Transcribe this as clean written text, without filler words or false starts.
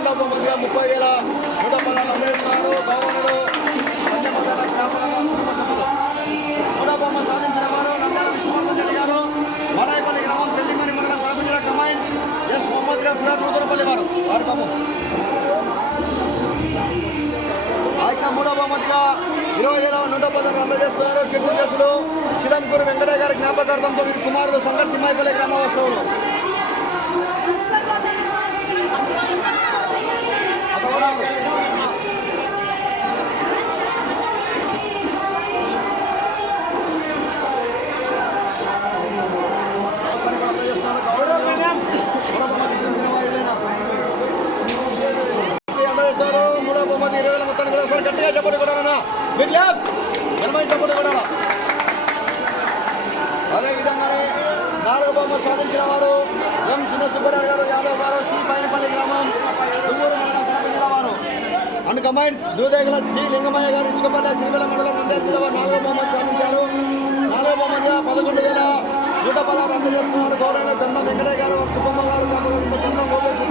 రెండవ బహుమతిగా 30,116 అందజేస్తున్నారు గౌరవనీయులు పంచమతాల గ్రామాల కుటుంబ సభ్యులు. మూడవ బహుమతి సాధించిన వారు నంద్యాల విష్ణువర్ధన్ రెడ్డి గారు, వాడాయిపల్లి గ్రామం, పెళ్లిమరి మండలం, కడప జిల్లా. కమాండ్స్ ఎస్ మొహమ్మద్ రఫీ గారు, నూతనపల్లి వారు. వారి బహుమతి ఆయన మూడవ బహుమతిగా 20,116 అందజేస్తున్నారు కీర్తి చేసులు చిలంకూరు వెంకటయ్య గారి జ్ఞాపకార్థంతో వీరి కుమారులు సంగర్ తిమ్మాయిపల్లి గ్రామోత్సవంలో. అందజేస్తారు మూడవ బహుమతి 20,000 మొత్తాన్ని కూడా ఒకసారి గట్టిగా చెప్పండి కూడా బిగ్ లాప్స్ చెప్పండి కూడా. అదేవిధంగానే నాలుగవ బహుమతి సాధించిన వారు ఎం చిన్న సుబ్బారావు గారు, యాదవ్ గారు, సి పైనపల్లి గ్రామం, తుమ్మూరు మండలం, కడప జిల్లా వారు. అండ్ కమాండ్స్ దూదేగల జి లింగమయ్య గారు, ఇసుకపల్లి, శ్రీవెల్ల మండలం, నంద్యాల జిల్లా వారు నాలుగవ బహుమతి సాధించారు. నాలుగవ బహుమతిగా 11,116 అందజేస్తున్నారు గౌరవ గంధం వెంకటయ్య గారు, సుబ్బమ్మ గారు, గంధం ఓకేశ్వర